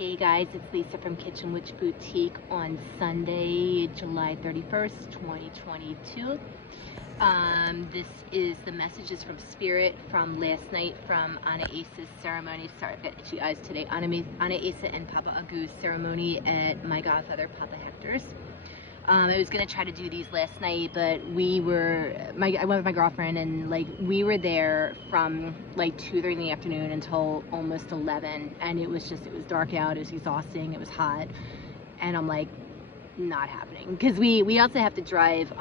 Hey guys, it's Lisa from Kitchen Witch Boutique on Sunday, July 31st, 2022. This is the messages from Spirit from last night from Anaisa's ceremony. Sorry, I've got itchy eyes today. Anaisa and Papa Ogou's ceremony at my godfather, Papa Hector's. I was gonna try to do these last night, but I went with my girlfriend, and we were there from 2:30 in the afternoon until almost 11, and it was dark out, it was exhausting, it was hot, and I'm like, not happening, because we also have to drive.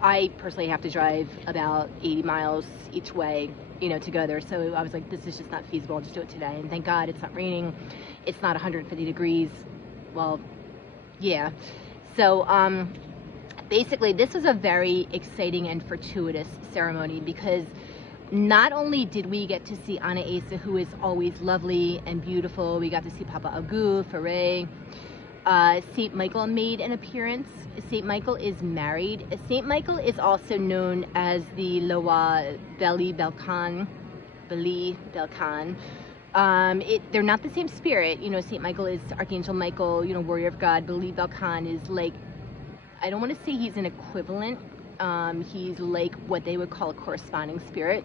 I personally have to drive about 80 miles each way, to go there. So I was like, this is just not feasible. I'll just do it today. And thank God it's not raining. It's not 150 degrees. Well, yeah. So basically this was a very exciting and fortuitous ceremony, because not only did we get to see Anaisa, who is always lovely and beautiful, we got to see Papa Ogou, Foray. St. Michael made an appearance. St. Michael is married. St. Michael is also known as the Loa Beli Belkan. They're not the same spirit. St. Michael is Archangel Michael, warrior of God. Beli Belkan is I don't want to say he's an equivalent. He's like what they would call a corresponding spirit.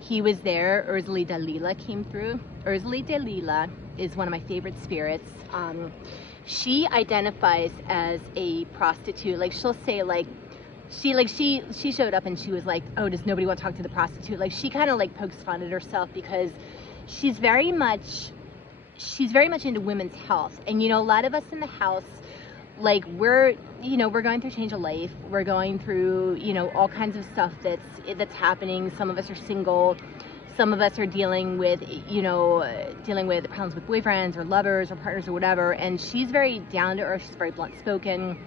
He was there. Urzali Dalila came through. Urzali Dalila is one of my favorite spirits. She identifies as a prostitute. She'll say she showed up and she was like, oh, does nobody want to talk to the prostitute? She kind of pokes fun at herself, because she's very much into women's health. And a lot of us in the house, we're going through change of life. We're going through all kinds of stuff that's happening. Some of us are single. Some of us are dealing with problems with boyfriends or lovers or partners or whatever. And she's very down to earth. She's very blunt spoken.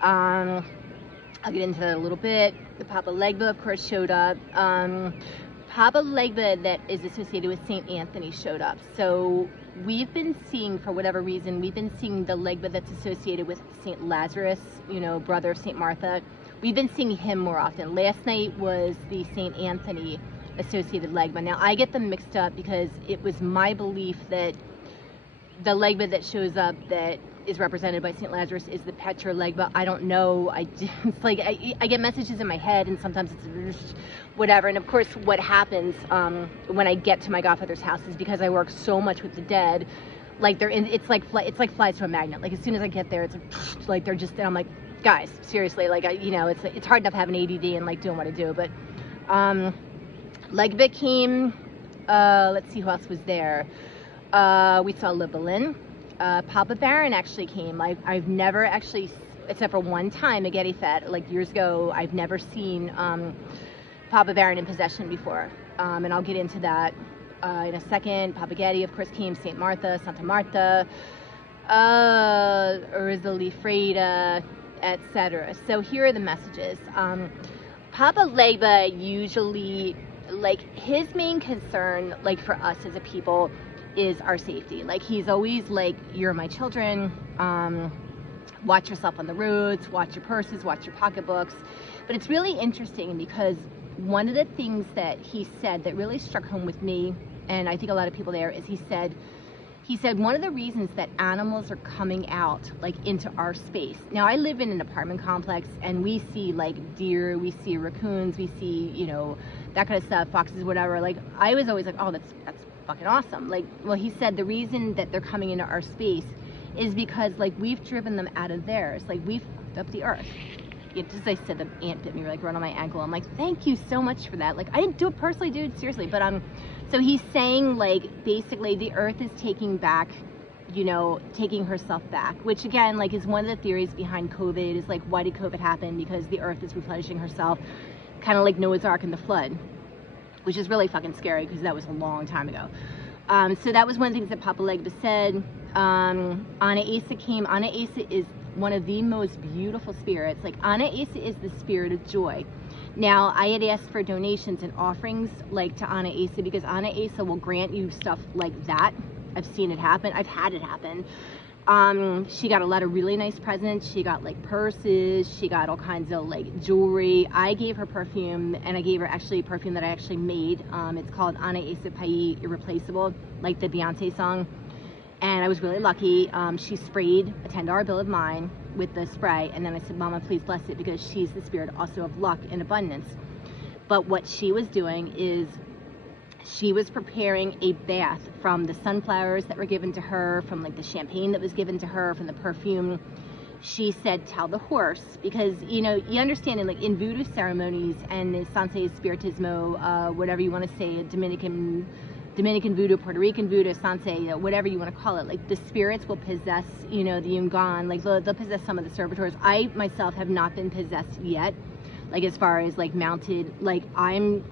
I'll get into that a little bit. The Papa Legba, of course, showed up. Papa Legba, that is associated with Saint Anthony, showed up. So we've been seeing, for whatever reason, the Legba that's associated with Saint Lazarus, brother of Saint Martha. We've been seeing him more often. Last night was the Saint Anthony associated Legba. Now I get them mixed up, because it was my belief that the Legba that shows up that is represented by Saint Lazarus is the Petra Legba. I don't know. I get messages in my head, and sometimes it's whatever. And of course, what happens when I get to my godfather's house is, because I work so much with the dead, it's like flies to a magnet. As soon as I get there, it's they're just, and I'm like, guys, seriously, it's hard enough having ADD and doing what I do, but Legba came. Let's see who else was there. We saw Liberlin. Papa Baron actually came. I've never actually, except for one time at Getty Fed, years ago, I've never seen Papa Baron in possession before. And I'll get into that in a second. Papa Getty, of course, came. Saint Martha, Santa Marta, Urzali Freda, etc. So here are the messages. Papa Legba usually, his main concern, for us as a people, is our safety. He's always you're my children, watch yourself on the roads, watch your purses, watch your pocketbooks. But it's really interesting, because one of the things that he said that really struck home with me, and I think a lot of people there, is he said one of the reasons that animals are coming out into our space. Now I live in an apartment complex, and we see deer, we see raccoons, we see that kind of stuff, foxes, whatever. I was always oh, that's fucking awesome. Well, he said the reason that they're coming into our space is because we've driven them out of theirs. We've fucked up the earth. Just as I said, the ant bit me right on my ankle. I'm thank you so much for that. I didn't do it personally, dude, seriously. But so he's saying basically the earth is taking back, taking herself back, which again is one of the theories behind COVID. Is why did COVID happen? Because the earth is replenishing herself, kind of like Noah's Ark in the flood, which is really fucking scary, because that was a long time ago. So that was one of the things that Papa Legba said. Anaisa came. Anaisa is one of the most beautiful spirits. Anaisa is the spirit of joy. Now, I had asked for donations and offerings to Anaisa, because Anaisa will grant you stuff like that. I've seen it happen. I've had it happen. She got a lot of really nice presents. She got like purses, she got all kinds of like jewelry. I gave her perfume, and I gave her actually a perfume that I actually made. It's called Anaisa Pye Irreplaceable, like the Beyonce song. And I was really lucky. She sprayed a $10 bill of mine with the spray, and then I said, Mama, please bless it, because she's the spirit also of luck and abundance. But what she was doing is she was preparing a bath from the sunflowers that were given to her, from like the champagne that was given to her, from the perfume. She said, tell the horse, because, you know, you understand, like in voodoo ceremonies and Sanse Spiritismo, whatever you want to say, Dominican voodoo, Puerto Rican voodoo, Sanse, whatever you want to call it, like the spirits will possess, you know, the Yungan, like they'll possess some of the servitors. I myself have not been possessed yet, like as far as like mounted, like I'm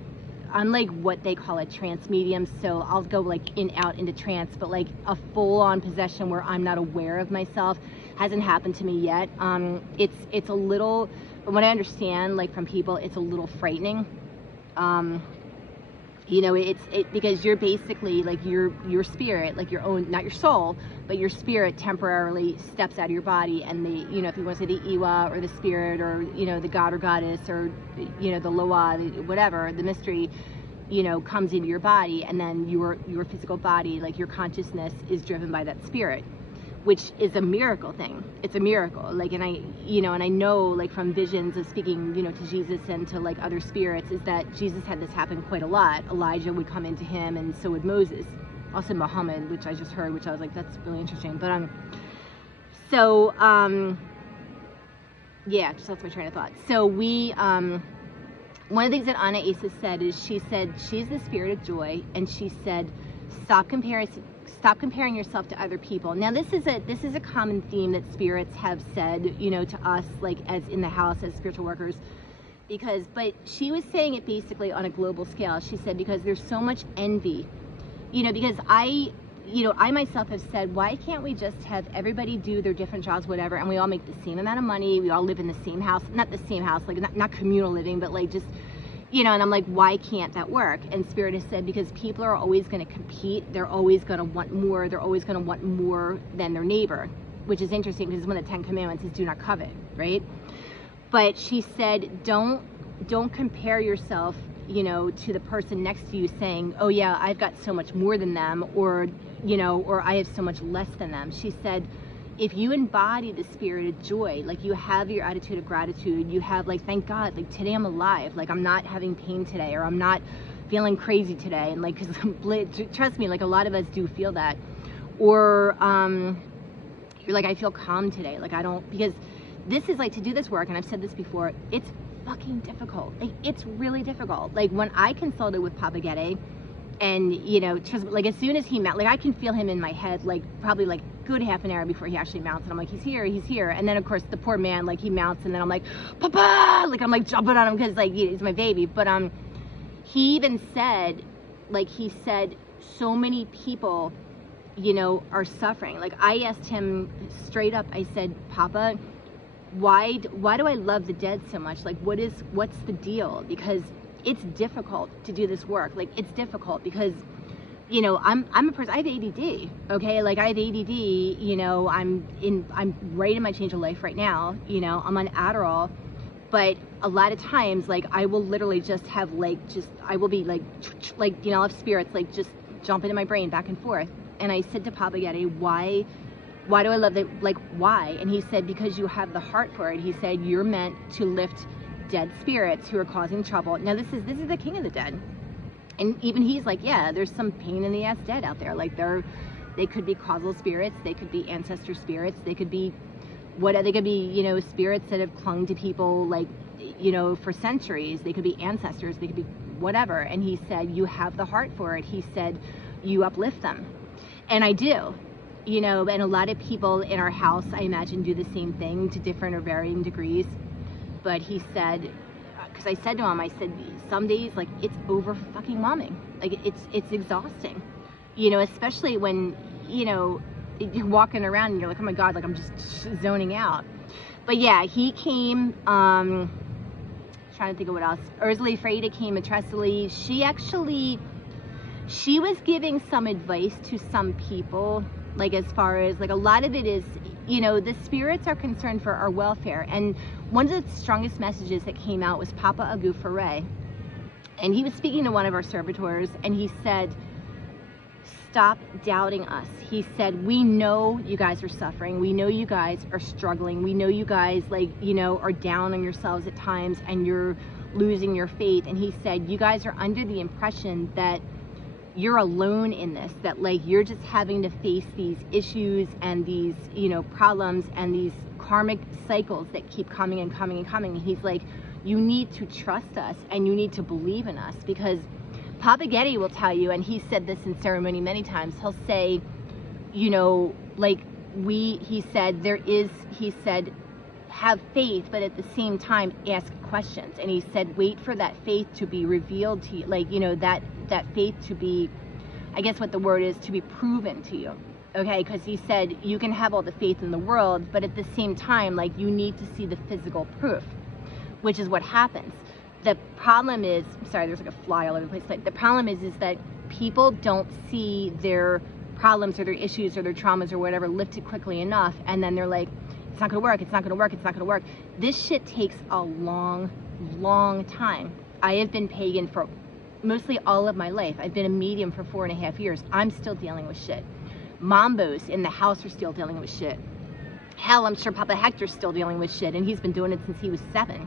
like what they call a trance medium, so I'll go like in out into trance, but like a full-on possession where I'm not aware of myself hasn't happened to me yet. It's a little, from what I understand, like from people, it's a little frightening. You know, because you're basically like your spirit, like your own, not your soul, but your spirit temporarily steps out of your body, and the, you know, if you want to say the Iwa or the spirit, or, you know, the god or goddess, or, you know, the Loa, whatever, the mystery, you know, comes into your body, and then your physical body, like your consciousness, is driven by that spirit, which is a miracle thing. It's a miracle. Like, and I, you know, and I know, like from visions of speaking, you know, to Jesus and to like other spirits, is that Jesus had this happen quite a lot. Elijah would come into him, and so would Moses. Also Muhammad, which I just heard, which I was like, that's really interesting. But yeah, just lost my train of thought. So we, one of the things that Anaisa said is, she said she's the spirit of joy, and she said, stop comparing yourself to other people. Now this is a common theme that spirits have said, you know, to us, like as in the house, as spiritual workers, but she was saying it basically on a global scale. She said, because there's so much envy, you know, because I myself have said, why can't we just have everybody do their different jobs, whatever, and we all make the same amount of money, we all live in the same house, not the same house, like not communal living, but like just, you know, and I'm like, why can't that work? And Spirit has said, because people are always going to compete. They're always going to want more. They're always going to want more than their neighbor, which is interesting, because one of the 10 commandments is do not covet, right? But she said, don't compare yourself, you know, to the person next to you, saying, oh yeah, I've got so much more than them, or, you know, or I have so much less than them. She said, if you embody the spirit of joy, like you have your attitude of gratitude, you have like, thank God, like today I'm alive, like I'm not having pain today, or I'm not feeling crazy today, and like, because trust me, like a lot of us do feel that, or you're like, I feel calm today, like I don't, because this is like, to do this work, and I've said this before, it's fucking difficult, like it's really difficult. Like when I consulted with Papa Gede, and you know, just like as soon as he mounts, like I can feel him in my head, like probably like good half an hour before he actually mounts, and I'm like, he's here, and then of course the poor man, like he mounts, and then I'm like, Papa, like I'm like jumping on him, because like he's my baby. But he even said, like he said, so many people, you know, are suffering. Like I asked him straight up, I said, Papa, why do I love the dead so much? Like what's the deal? Because it's difficult to do this work. Like it's difficult because, you know, I'm a person, I have ADD, okay? Like I have ADD, you know, I'm right in my change of life right now, you know, I'm on Adderall, but a lot of times, like I will literally just have like, I will be like, you know, I'll have spirits like just jump into my brain back and forth. And I said to Papa Gede, why do I love that? Like, why? And he said, because you have the heart for it. He said, you're meant to lift dead spirits who are causing trouble. Now this is the king of the dead, and even he's like, yeah, there's some pain in the ass dead out there. Like they could be causal spirits, they could be ancestor spirits, they could be you know, spirits that have clung to people, like, you know, for centuries. They could be ancestors, they could be whatever. And he said, you have the heart for it. He said, you uplift them. And I do, you know, and a lot of people in our house, I imagine, do the same thing to different or varying degrees. But he said, because I said to him, I said, some days, like, it's over fucking whelming. Like, it's exhausting. You know, especially when, you know, you're walking around and you're like, oh my God, like, I'm just zoning out. But yeah, he came, trying to think of what else. Ursula Freda came at Tressily. She was giving some advice to some people Like, as far as, like, a lot of it is, you know, the spirits are concerned for our welfare. And one of the strongest messages that came out was Papa Ogou, and he was speaking to one of our servitors, and he said, stop doubting us. He said, we know you guys are suffering. We know you guys are struggling. We know you guys, like, you know, are down on yourselves at times, and you're losing your faith. And he said, you guys are under the impression that you're alone in this, that, like, you're just having to face these issues and these, you know, problems and these karmic cycles that keep coming and coming and coming. And he's like, you need to trust us, and you need to believe in us, because Papa Getty will tell you, and he said this in ceremony many times, he'll say, you know, like, he said, have faith, but at the same time, ask questions. And he said, wait for that faith to be revealed to you, like, you know, that faith to be, I guess what the word is, to be proven to you. Okay, because he said, you can have all the faith in the world, but at the same time, like, you need to see the physical proof, which is what happens. The problem is, sorry, there's like a fly all over the place, but the problem is that people don't see their problems or their issues or their traumas or whatever lifted quickly enough, and then they're like, it's not gonna work, it's not gonna work, it's not gonna work. This shit takes a long, long time. I have been pagan for mostly all of my life. I've been a medium for 4.5 years. I'm still dealing with shit. Mambos in the house are still dealing with shit. Hell, I'm sure Papa Hector's still dealing with shit, and he's been doing it since he was 7.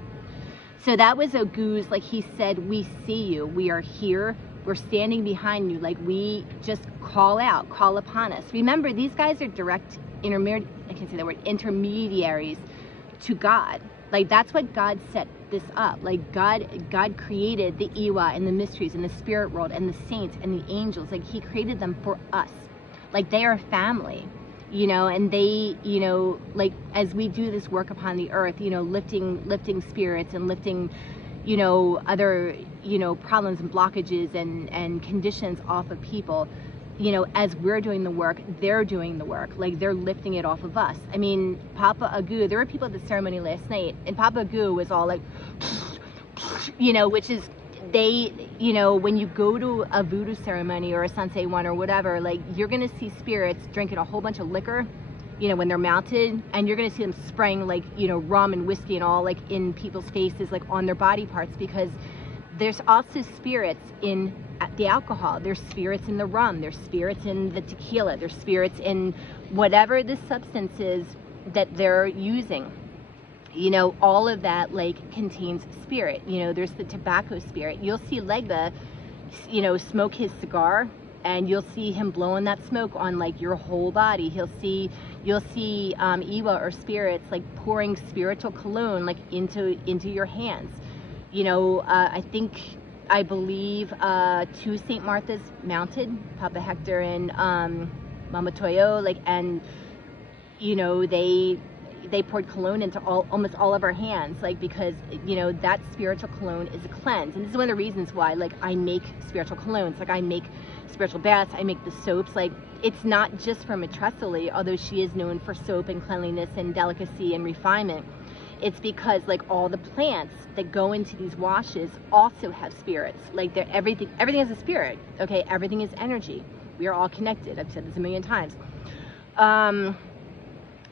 So that was Ogou's, like, he said, we see you, we are here, we're standing behind you, like, we just call out, call upon us. Remember, these guys are direct intermediaries to God. Like, that's what God set this up. Like, God created the Iwa and the mysteries and the spirit world and the saints and the angels. Like, he created them for us. Like, they are family. You know, and they, you know, like, as we do this work upon the earth, you know, lifting spirits and lifting, you know, other, you know, problems and blockages and conditions off of people, you know, as we're doing the work, they're doing the work. Like, they're lifting it off of us. I mean, Papa Ogou, there were people at the ceremony last night, and Papa Ogou was all like, you know, which is, they, you know, when you go to a voodoo ceremony or a Sansei one or whatever, like, you're gonna see spirits drinking a whole bunch of liquor, you know, when they're mounted, and you're gonna see them spraying, like, you know, rum and whiskey and all, like, in people's faces, like, on their body parts, because there's also spirits in the alcohol, there's spirits in the rum, there's spirits in the tequila, there's spirits in whatever the substance is that they're using. You know, all of that, like, contains spirit. You know, there's the tobacco spirit. You'll see Legba, you know, smoke his cigar, and you'll see him blowing that smoke on, like, your whole body. You'll see Iwa or spirits, like, pouring spiritual cologne, like, into your hands. You know, I believe 2 St. Martha's mounted, Papa Hector and Mama Toyo, like, and, you know, they poured cologne into almost all of our hands, like, because, you know, that spiritual cologne is a cleanse. And this is one of the reasons why, like, I make spiritual colognes, like, I make spiritual baths, I make the soaps. Like, it's not just for Maitreya, although she is known for soap and cleanliness and delicacy and refinement. It's because, like, all the plants that go into these washes also have spirits. Like, everything is a spirit, okay? Everything is energy. We are all connected. I've said this a million times.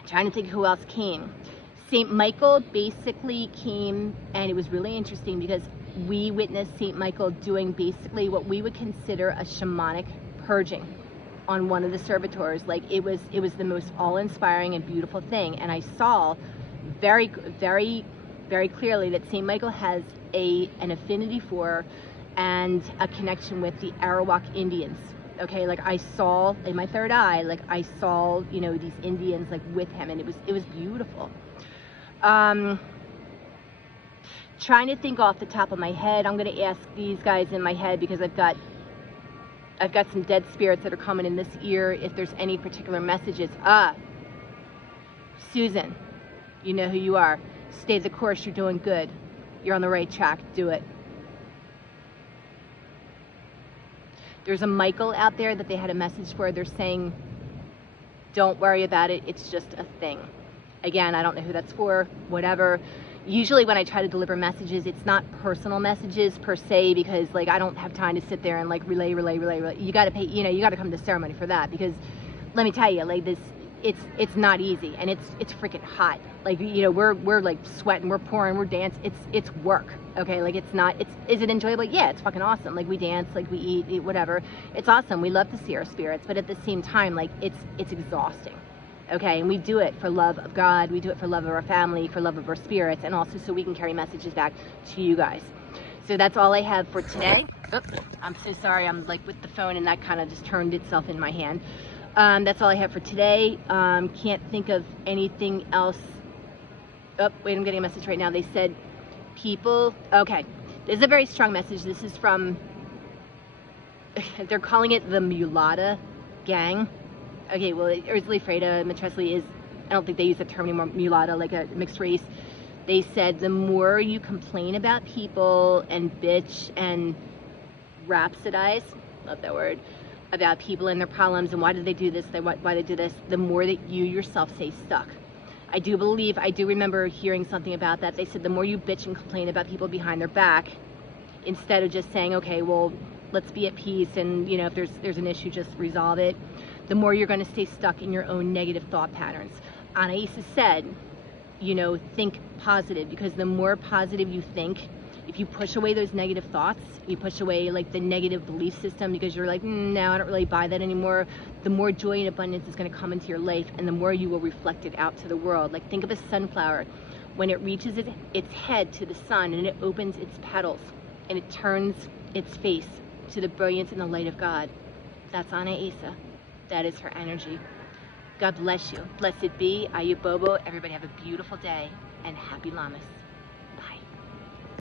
Trying to think who else came. St. Michael basically came, and it was really interesting because we witnessed St. Michael doing basically what we would consider a shamanic purging on one of the servitors. Like, it was the most awe-inspiring and beautiful thing. And I saw very, very, very clearly that St. Michael has an affinity for and a connection with the Arawak Indians. Okay, like, I saw in my third eye, like, I saw, you know, these Indians, like, with him, and it was beautiful. Trying to think off the top of my head. I'm going to ask these guys in my head, because I've got some dead spirits that are coming in this ear, if there's any particular messages. Susan, you know who you are. Stay the course, you're doing good. You're on the right track, do it. There's a Michael out there that they had a message for. They're saying, don't worry about it, it's just a thing. Again, I don't know who that's for, whatever. Usually when I try to deliver messages, it's not personal messages per se, because, like, I don't have time to sit there and, like, relay. You got to pay, you know, you got to come to the ceremony for that, because, let me tell you, like this, it's not easy, and it's freaking hot. Like, you know, we're like sweating, we're pouring, we're dancing. It's work, okay? Like, it's not. Is it enjoyable? Yeah, it's fucking awesome. Like, we dance, like we eat whatever. It's awesome. We love to see our spirits, but at the same time, like, it's exhausting. Okay, and we do it for love of God. We do it for love of our family, for love of our spirits, and also so we can carry messages back to you guys. So that's all I have for today. Oops, I'm so sorry. I'm like with the phone, and that kind of just turned itself in my hand. That's all I have for today. Can't think of anything else. Oh, wait, I'm getting a message right now. They said people, okay, this is a very strong message. This is from, they're calling it the Mulata gang. Okay, well, Urzuli Freda Matresli is, I don't think they use the term anymore, Mulata, like a mixed race. They said the more you complain about people and bitch and rhapsodize, love that word, about people and their problems and why did they do this, why they do this, the more that you yourself stay stuck. I do remember hearing something about that. They said the more you bitch and complain about people behind their back, instead of just saying, okay, well, let's be at peace and, you know, if there's an issue, just resolve it, the more you're going to stay stuck in your own negative thought patterns. Anaisa said, you know, think positive, because the more positive you think, if you push away those negative thoughts, you push away like the negative belief system because you're like, no, I don't really buy that anymore, the more joy and abundance is going to come into your life, and the more you will reflect it out to the world. Like, think of a sunflower. When it reaches its head to the sun and it opens its petals and it turns its face to the brilliance and the light of God, that's Anaisa. That is her energy. God bless you. Blessed be. Ayubobo. Everybody have a beautiful day, and happy Lammas.